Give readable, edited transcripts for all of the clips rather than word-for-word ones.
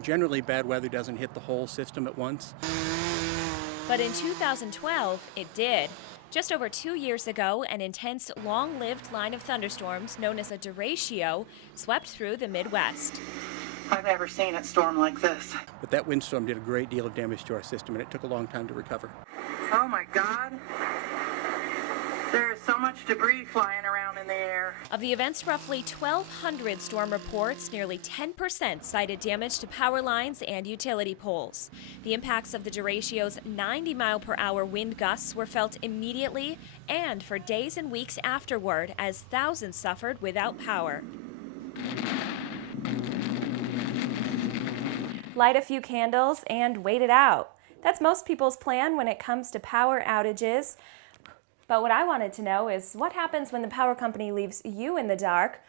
Generally, bad weather doesn't hit the whole system at once. But in 2012, it did. Just over 2 years ago, an intense, long-lived line of thunderstorms known as a derecho swept through the Midwest. I've never seen it storm like this. But that windstorm did a great deal of damage to our system, and it took a long time to recover. Oh my God. There is so much debris flying around in the air. Of the event's roughly 1,200 storm reports, nearly 10% cited damage to power lines and utility poles. The impacts of the derecho's 90-mile-per-hour wind gusts were felt immediately and for days and weeks afterward as thousands suffered without power. Light a few candles and wait it out. That's most people's plan when it comes to power outages. But what I wanted to know is what happens when the power company leaves you in the dark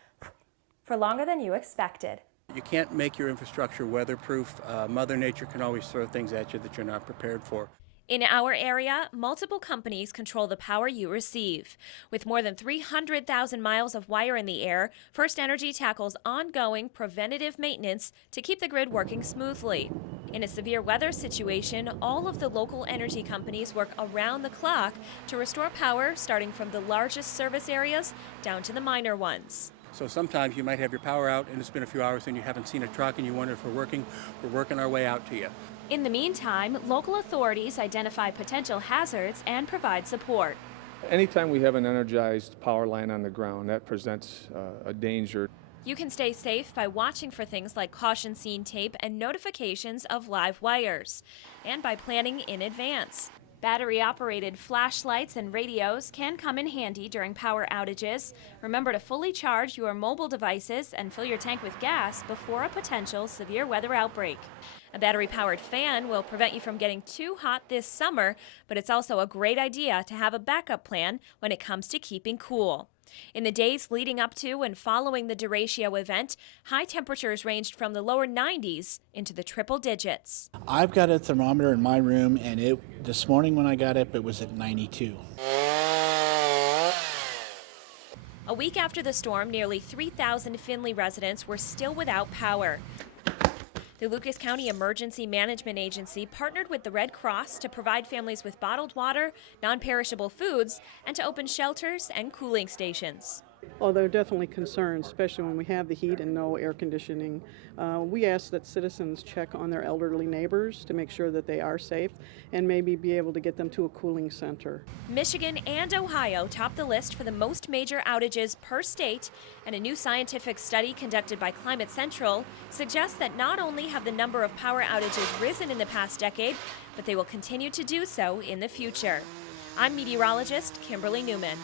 for longer than you expected. You can't make your infrastructure weatherproof. Mother Nature can always throw things at you that you're not prepared for. In our area, multiple companies control the power you receive. With more than 300,000 miles of wire in the air, First Energy tackles ongoing preventative maintenance to keep the grid working smoothly. In a severe weather situation, all of the local energy companies work around the clock to restore power, starting from the largest service areas down to the minor ones. So sometimes you might have your power out and it's been a few hours and you haven't seen a truck and you wonder if we're working. We're working our way out to you. In the meantime, local authorities identify potential hazards and provide support. Anytime we have an energized power line on the ground, that presents a danger. You can stay safe by watching for things like caution scene tape and notifications of live wires, and by planning in advance. Battery-operated flashlights and radios can come in handy during power outages. Remember to fully charge your mobile devices and fill your tank with gas before a potential severe weather outbreak. A battery-powered fan will prevent you from getting too hot this summer, but it's also a great idea to have a backup plan when it comes to keeping cool. In the days leading up to and following the derecho event, high temperatures ranged from the lower 90s into the triple digits. I've got a thermometer in my room, and this morning when I got up, it was at 92. A week after the storm, nearly 3,000 Findlay residents were still without power. The Lucas County Emergency Management Agency partnered with the Red Cross to provide families with bottled water, non-perishable foods, and to open shelters and cooling stations. Well, there are definitely concerns, especially when we have the heat and no air conditioning. We ask that citizens check on their elderly neighbors to make sure that they are safe and maybe be able to get them to a cooling center. Michigan and Ohio top the list for the most major outages per state, and a new scientific study conducted by Climate Central suggests that not only have the number of power outages risen in the past decade, but they will continue to do so in the future. I'm meteorologist Kimberly Newman.